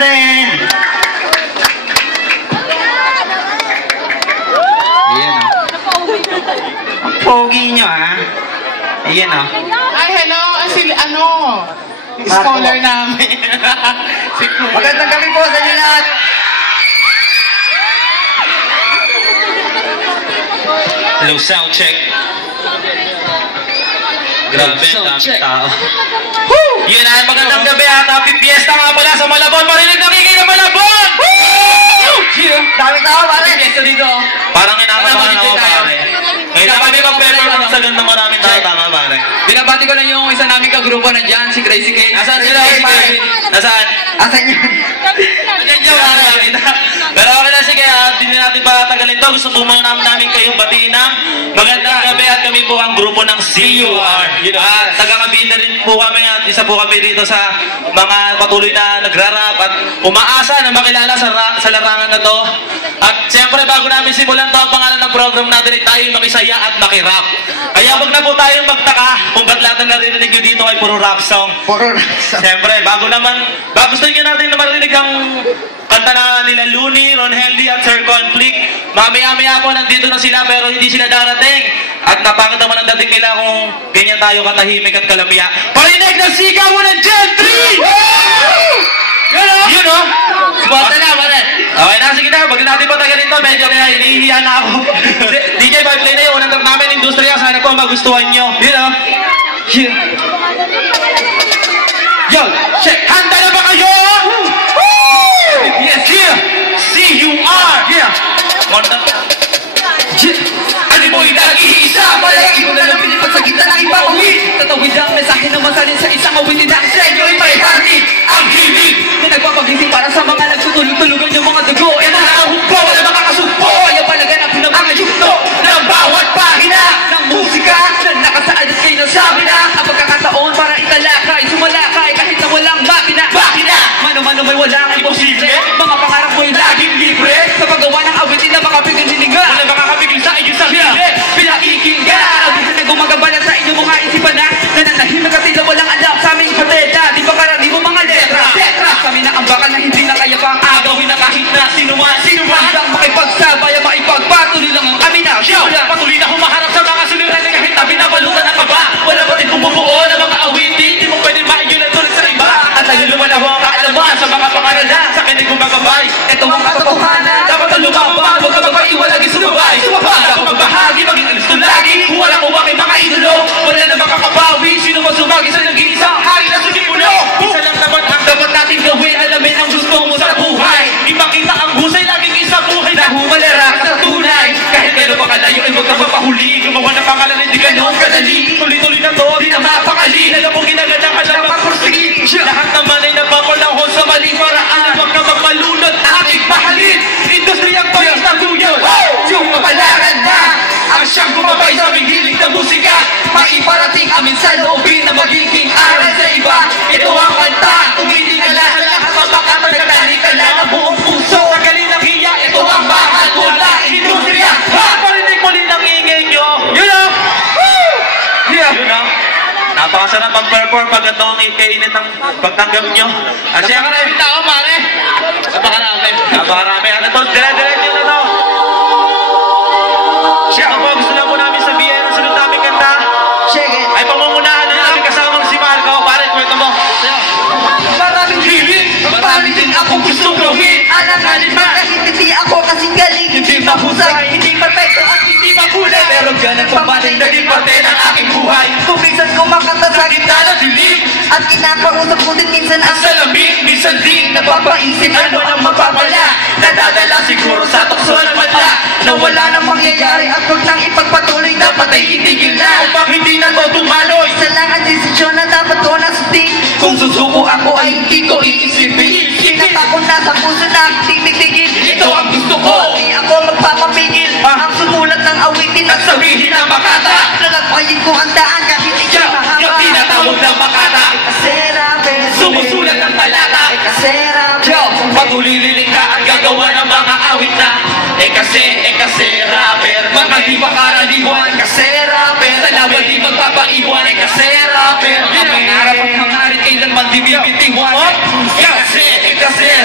natin. Ayan o. Ang pogi nyo ha. Ayan o. Ay, hello. Scholar namin. Magandang gabi po sa inyo lahat. Hello, sound check. Grabe, dami tao. Yun ay magandang gabi at happy fiesta nga pala sa Malabon. Marinig na kikay na Malabon! Dami tao pare. Fiesta dito. Parang inakabahan ako pare. Kaya kami mag-performance sa gandang maraming tao. Tama pare. Binabati ko lang yung isa naming kagrupo na dyan, si Crazy K. Nasaan sila? Nasaan? Asan yan? Diyan dyan pare. Pero okay na sige, hindi na natin patagalin to. Gusto po muna namin kayong batiin ng magandang gabi at kami po ang grupo ng CUR. Taga-Cavite rin po kami at isa po kami dito sa mga patuloy na nagrarap at umaasa na makilala sa larangan na to. At siyempre bago namin simulan to, ang pangalan ng program natin ay tayo makisaya at makirap. Kaya wag na po tayong magtaka kung ba't lahat ng naririnig nyo dito ay puro rap song. Puro rap song. Siyempre, gusto nyo natin na marinig ang kanta na nila Looney, Ron Heldy at Sir Conflict. Mamaya-maya po nandito na sila pero hindi sila darating. At napakit naman ang dating nila kung ganyan tayo katahimik at kalamya. Parinig ng sigaw mo ng Gen 3! Yun o? Basta na, pare. Okay na, sige na. Wag natin patagalin to. Medyo hinihiya na ako. DJ, play na yung unang track namin, industriya. Sana po magustuhan nyo. Yun o? Yo, check. Handa na ba kayo? Yes, yeah. CUR. Yeah. Ano mo'y nag-iisa? Malagi ko na lang pinipag sa gitna ng ipapawid. Tatawid ang mensahe na masalin sa isang awitin na ang senyo ay may party. Ang himig na nagpapagising para sa mga nagsutulog-tulugan yung mga dugo. E mga ahumpo, wala makakasumpo. Ayaw palaganap ng mga yukno ng bawat pahina ng musika na nakasaad at kayo nasabi na ang pagkakataon para italakay, sumalakay kahit na walang makina. Mano-mano may walang imposible. Mga pangarap mo'y laging libre sa paggawa ng awitin na makapigil hininga. Wala makakapigil sa inyong sarili. Pinakikinggan, arabihan na gumagabala sa inyong mga isipan na nananahimik at tila walang alam sa aming pateta. Di ba karani mo mga letra? Kami na ang bakal na hindi na kaya pang agawin na kahit na sino man. Handang makipagsabay at maipagpatuloy lang ang amin na. Patuloy na humaharap sa mga suliran na kahit na binabalutan ng kaba. Wala pa din bumubuo ng mga awitin. Di mo pwede maigil at tulad sa iba. At naluluman ako ang kaalaman sa mga pangaralan. Sa kinig kong magabay. Ito ang katotohanan. Dapat ang lumabang. Huwag ka magpaiwan lagi sumabay. Sumabay ako magbahagi. Maging alisto lagi. Kung wala ko aking mga idolo. Wala na makakabawi. Sino man sumagi sa nag-iisang hari na susipulo. Isa lang naman ang dapat natin gawin. Alamin ang gusto mo sa buhay. Ipakita ang husay. Laging isa buhay na humalera sa tunay. Kahit meron pa kalayo ay huwag ka mapahuli. Gumawa ng pangalan hindi ganun kadali. Tuloy-tuloy na to. Di na mapakali. Alam mo ginagandang ka lang makursigi. Lahat naman ay nagpakulahon sa maling paraan. Huwag ka magpalunod aking mahalin. Industriyang pangis na guyon. Yung kapalaran na ang siyang gumabay sa aming hilig na musika. Maiparating amin sa loobin na magiging aral sa iba. Ito ang kanta. Tumili ka lang sa lahat ng makapagkatali ka lang ang buong puso. Tagalin ang hiya. Ito ang mahal mula industriya. Parinig-muli ng ingay nyo. Yun o! Yeah. Yun o! Napakasarap ang perform pag ito ang ikainit ng pagtanggap nyo. At siya maraming tao, pare. Napakarami. Ano to? Dire-direct nyo na to. Siya po, gusto na po namin sabihin ang sunod namin kanta. Sige. Ay pamungunahan na namin kasamang si Marco. Pare, kwento mo. Maraming hilig. Maraming din akong gustong gawin. Alanganin ba kahit hindi ako kasing galing. Hindi mahusay, hindi perfecto at hindi makulay. Pero ganang pamaling naging parte ng aking buhay. Tumisan ko makanta sa Gitna ng dilim at kinakausap ko din minsan ang salamin. Minsan din napapaisip ano ang mapapala. Nadadala siguro sa tukso ng madla. na wala nang mangyayari at huwag nang ipagpatuloy. Dapat ay itigil na upang hindi na to tumaloy. Isa lang ang desisyon na dapat ko nasutin. Kung susuko ako ay hindi ko iisipin. Sinatapon na sa puso na hindi titigil. Ito ang gusto ko. Hindi ako magpapapigil. Ang sumulat ng awitin At sabihin na makata. lalagpayin ko ang daan kahit hindi mahaba. Yung tinatawag ng makata. Kasera, Sumusulat ng talata. kasera, Patuloy lilikha ang gagawa ng mga awit na kasi rapper. Mga di makaraniwan kasi rapper. Sa laban di magpapaiwan kasi rapper. Ang pangarap ang hangarin kailanman di bibitiwan kasi rapper.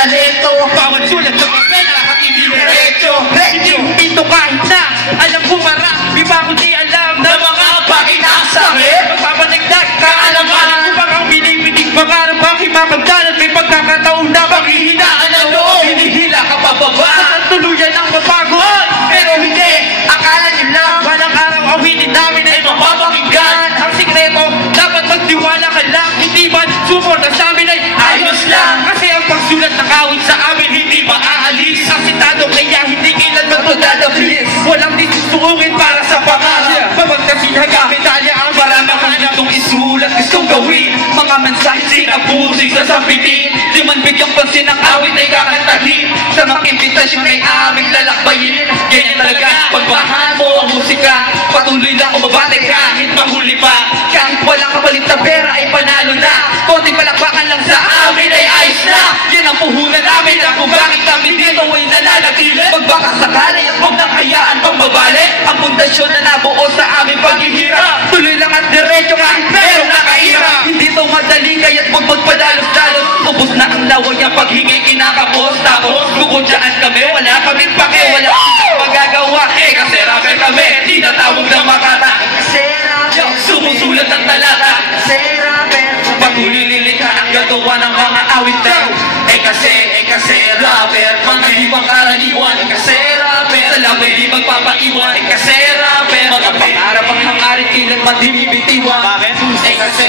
talento. Bawat sulat sa papel, lahat hindi diretso. Hindi huminto kahit na alam ko marami pa ako di alam na mga pakinasakit. Magpapanagdag kaalaman upang ang binibinig pangarap aking makagdalan. May pagkakataon na paghihinaan ng loob. Hinihila ka pababa at tuluyan ang mapagod. Pero hindi, akala niyo lang walang araw awitin namin ay mapapakinggan. Ang sikreto, dapat magtiwala ka lang. Hindi man suporta sa amin ay ayos lang. Kasi ang pagsulat ng awit sa amin hindi maaalis. Asitado kaya hindi kailanman magdadablis. Walang disusuungin para sa pangarap. Pabagkasin hanggang medalya ang maramang itong isulat gustong gawin. Mga mensahe sinapusig sa sabitin. Di man bigyang pansin ang awit ay kakantahin. Sa mga imbitasyon ay aming lalakbayin. Ganyan talaga pagbahan mo ang musika. Patuloy lang umabate kahit mahuli pa. Kahit walang kapalit na pera ay panalo na. Konting palakpakan lang sa amin ay ayos na. Yan ang puhunan namin na kung bakit kami dito ay nananatili. Magbaka sakali at huwag nang hayaan pang babali. Ang pundasyon na nabuo sa aming paghihirap. Tuloy lang at diretso kahit merong nakaira. Hindi to madali kaya't huwag magpadalos-dalos. Ubus na ang laway ang paghingi kinakapos. Tapos bukod dyan kami wala kaming pake. Wala kaming magagawa kasi rapper kami. Di natawag na makata. Sumusulat ang talata. Patuloy lilikha ang gagawa ng mga awit daw. Kasi rapper, mga di makaraniwan. Kasi rapper, salabay di magpapaiwan. Kasi rapper, mga pangarap ang hangarin kailan man di bibitiwan. Bakit? Kasi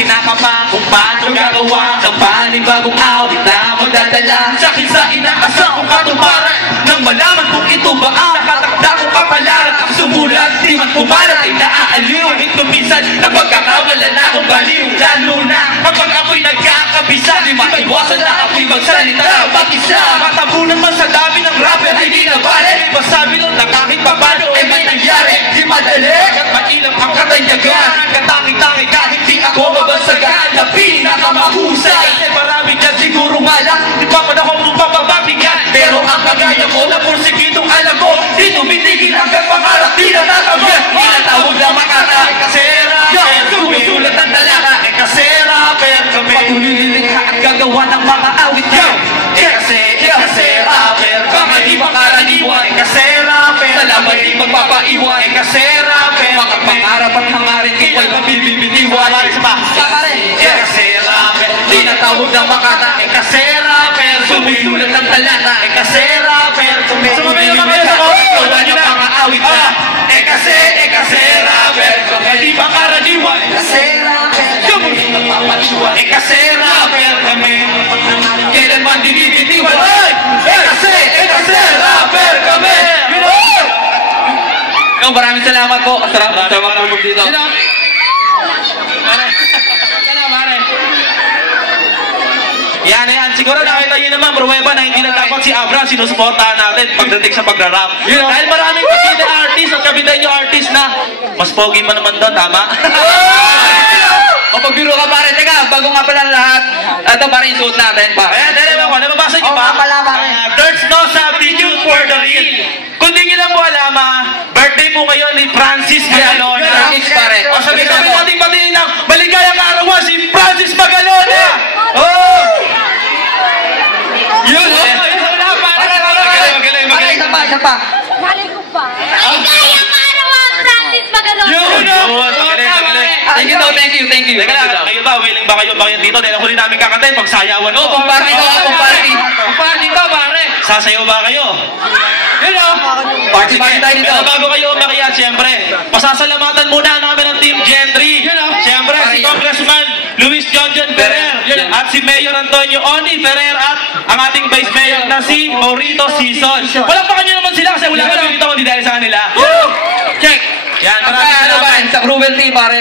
kinakapa kung paano gagawa ng panibagong awit na magdadala sa akin sa inaasang kong katuparan. Nang malaman kung ito ba ang nakatakda kong kapalaran. Ang sumulat, di man kumalat ay naaaliw. Ito minsan na pagkakamala na akong baliw. Lalo na kapag ako'y nagkakabisa. Di maiwasan na ako'y magsalita mag-isa. Matabunan man sa dami ng rapper ay di nabali. Masabi nun na kahit papano ay may nangyari. Di madali at mainam ang katanyagan. Katangi-tangi kahit di ako mabansagan. Na pinakamahusay kasi marami dyan siguro nga lang di pa panahon mong papababigan. Pero ang kagaya ko na porsikitong alam ko di tumitigil hanggang pangarap di natatawag. Tinatawag na makata kasi rapper sumusulat ang talaka. Kasi rapper kami patuloy lilikha at gagawa ng mga awit nyo. Kasi rapper baka di makaraniwan. Kasi rapper salamat di magpapaiwan. Kasi rapper mga pangarap at hangarin ko ay mabibibitiwan. Kasi rapper tinatawag ng makata. Kasi rapper sumusulat ang talata. Kasi rapper sumusulat ang mga awit na. Kasi rapper baka di makaraniwan. Kasi rapper kasi rapper kami kailan man dinibitiwan. Kasi rapper kami. Maraming salamat po. Sarap po dito. Yan. Siguro nakita nyo naman, pruweba na hindi na dapat si Abra sinusuportahan natin pagdating sa pagrarap. Dahil maraming kapitid artist at kapitid nyo artist na mas pogi pa naman doon, tama? Mapagbiro ka pare, teka, bago nga pala lahat, ito pare yung suot natin pare. Ayan, dahil ako, nababasa nyo ba? There's no substitute for the real. Kung di nyo lang po alam, birthday po kayo ni Francis Magalona. Francis pare. O sabi natin patiin ng maligayang arawan si Francis Magalona. Oh! Yun, Magaling. Isa pa. Malay ko pa. Maligayang arawan, Francis Magalona. Yun, magaling. Thank you. Teka lang, kayo ba? Willing ba kayo bakit dito? Dahil ang huli namin kakatin, pagsayawan ko. Pang-party to, pare. Sasayaw ba kayo? Yun o. Party tayo dito. Pero bago kayo umakyat, siyempre, pasasalamatan muna namin ang Team Gentry. Siyempre, si Congressman Luis John Ferrer at si Mayor Antonio Oni Ferrer at ang ating Vice Mayor na si Maurito Sison. Walang pa kanyo naman sila kasi wala kami dito kundi dahil sa kanila. Check! Yan, maraming salamat. Sa cruelty, pare.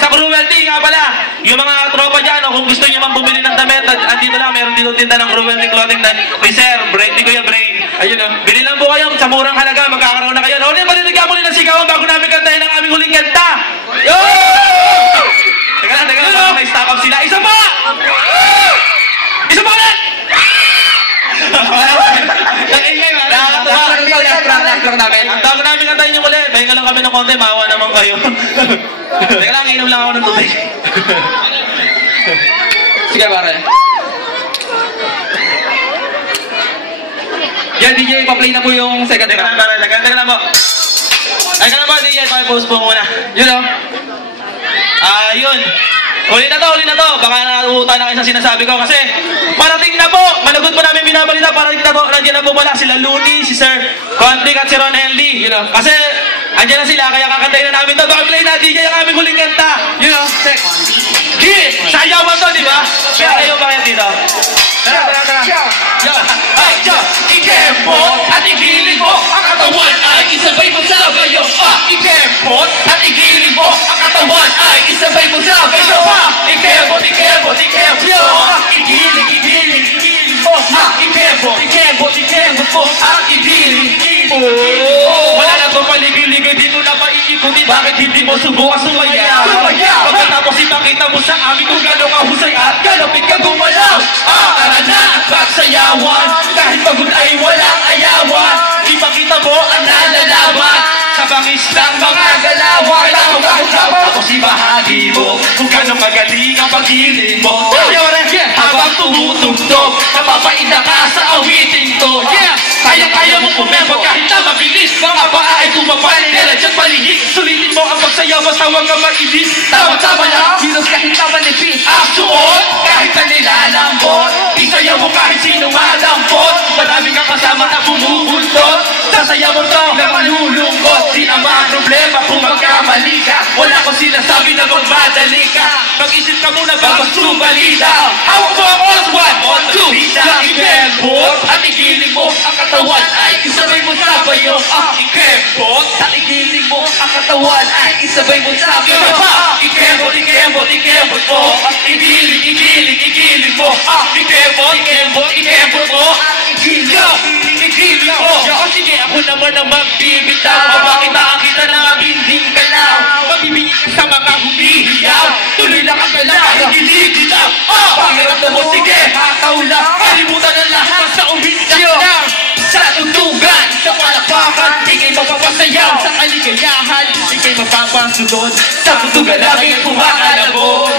Sa cruelty nga pala, yung mga tropa dyan, kung gusto nyo man bumili ng damit, andito lang, meron dito tinta ng cruelty clothing na reserve, brain, di ko yung brain. Ayun o. Bili lang po kayo sa murang halaga, magkakaroon na kayo. Ulit, marinig muli ng sigawan bago namin kantahin ang aming huling kanta. Yo! Teka lang, may stock up sila. Isa pa! Isa pa ulit! Ang tago namin kantahin nyo ulit. Pahinga lang kami ng konti, maawa naman kayo. Teka lang, inom lang ako ng tubig. Sige, pare. Yan, DJ, pa-play na po yung second Teka track. lang, pare. Teka lang po. Teka lang po, DJ. Paki-post po muna. Yun o. Yun. Uli na to. Baka nauuta na kayo sa sinasabi ko kasi parating na po. Managot po namin binabalita. Parating na po. Nandiyan na po pala sila Looney, si Sir Contric at si Ron Henley. You know. Kasi andyan na sila kaya kakantayin na namin to. Baka play na DJ ang aming huling kanta. Yun o. Sayawan to, di ba? Kaya kayo bakit dito? Tara. Yo, ay, yo, ikempot at igiling mo ang katawan ay isabay mo sa bayo. Ikempot at igiling mo ang katawan ay isabay mo sa bayo. Ikempot, igiling mo. Ikempot mo ang igiling mo. Wala na itong paligid-ligid dito na paiikutin. Bakit hindi mo subukan sumaya? Pagkatapos ipakita mo sa amin kung gano'ng kahusay at Kalapit ka gumalaw. Tara na at pagsayawan. Kahit pagod ay walang ayawan. Ipakita mo ang nalalaman. Sa bangis ng mga galawan. Tapos ibahagi mo kung gano'ng magaling ang pag-iling mo. Habang tumutugtog, napapainda ka sa awiting to. Kaya mo pumembo kahit na mabilis. Mga paa ay tumapalin, diretso paligid. Sulitin mo ang pagsayaw, basta huwag kang mag-ibis. Tama-tama na, kilos kahit na manipis. Suot kahit na nilalambot. Isayaw mo kahit sino malambot. Marami kang kasama na bumubultot. Sasayaw mo to na malulungkot. Di naman problema kung magkamali ka. Wala ko sinasabi na magmadali ka. Mag-isip ka muna bago sumalita. Hawak mo ang oras, 1, 2, 3. Ikempot at igiling mo ang katawan ay isabay mo sa bayo. Ikempot at igiling mo ang katawan ay isabay mo sa bayo. Ikempot mo at igiling mo. Ikempot mo at igiling mo. Sige, ako naman ang magbibitaw. Papakitaan kita ng abinding galaw. Mabibigay ka sa mga humihiyaw. Tuloy lang ang galaw. Igilig kita. Pakiramdam mo, sige, hataw lang. Kalimutan ang lahat. Basta umitak lang. Sa tutugan, sa palakpakan, ikay mapapasayaw. Sa kaligayahan, ikay mapapasunod. Sa tutugan namin kumakalabog.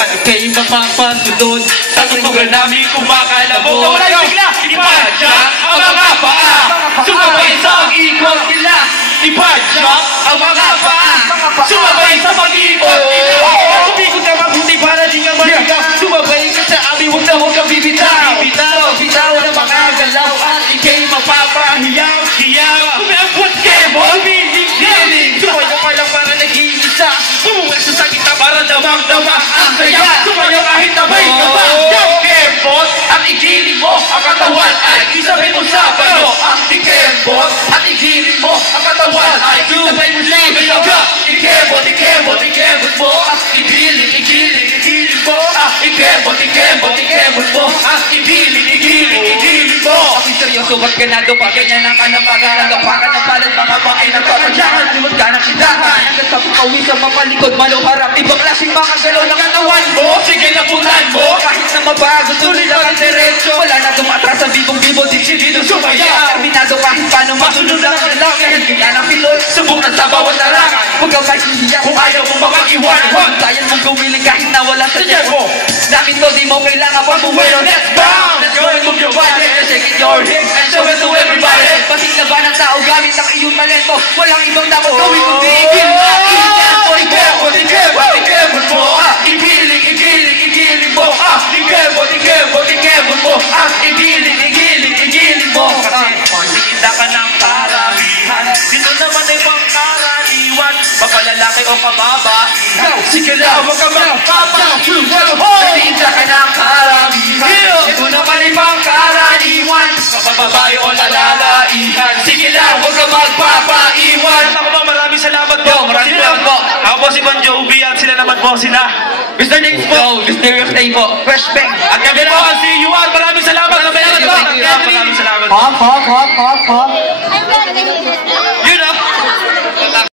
At ikay mapapasunod. Sa tutugan namin kumakalabog. Wala yung bigla, ipadya ang mga paa. Sumabay sa pag-ikot nila. Ipadya ang mga paa. Sumabay sa pag-ikot nila. Sumikot ka mabuti para di ka maligaw. Sumabay ka sa amin, huwag na huwag kang bibitaw. Bitaw na mga galaw at ikay mapapahiyaw. Kumempot kemo, biling. Sumayo ka lang para nag-iisa. Pumuwesto sa kita para damang-dama ang saya. Sumayo kahit tabay ka ba. Kempot at igiling mo ang katawan ay isabay mo sa bayo. Ikempot at igiling mo ang katawan ay isabay mo sa bayo. Ikempot mo at igiling mo. Ikempot mo at igiling mo. Ako'y seryoso, ba't ganado pa? Ganyan ang kanapagan. Nagapakan ng palad, mga bakay na papadyakan. Limot ka ng sidahan. Hanggang sa pagpawis sa mapalikod, maluharap. Ibang klaseng mga galaw ng katawan mo. Sige, napunan mo. Kahit na mabago, tuloy lang ang diretso. Wala na tumatras sa bibong-bibo, dito sumaya. Terminado kahit paano, masunod lang ang lang. Kahit ganyan ang piloy, subukan sa bawat larangan. Huwag kang kahihiya kung ayaw mo makag-iwan. Sayan mong gumiling kahit na wala sa tiyan mo. Namin to, di mo kailangan pa bumero. Let's bounce! Let's go and move your body. Shake it your hips and show it to everybody. Pating na ba ng tao gamit ang iyong talento? Walang ibang dapat gawin kundi ikempot mo. Igiling mo. Ikempot mo. Igiling mo. Kasi kita ka ng karamihan. Dito naman ay pangkaraniwan. Mapalalaki o kababa. Sige lang, huwag ka magpapasuwal. Kita ka ng karamihan. Dito naman ay pangkaraniwan. Mapababae o lalalaihan. Sige lang, huwag ka magpapaiwan. Maraming salamat po. Maraming salamat po. Ako po si Bon Jovi at sila naman po sila. Mr. James po. Mysterious Day po. Respect. At kami po ang CUR. Maraming salamat. Maraming salamat. Hop.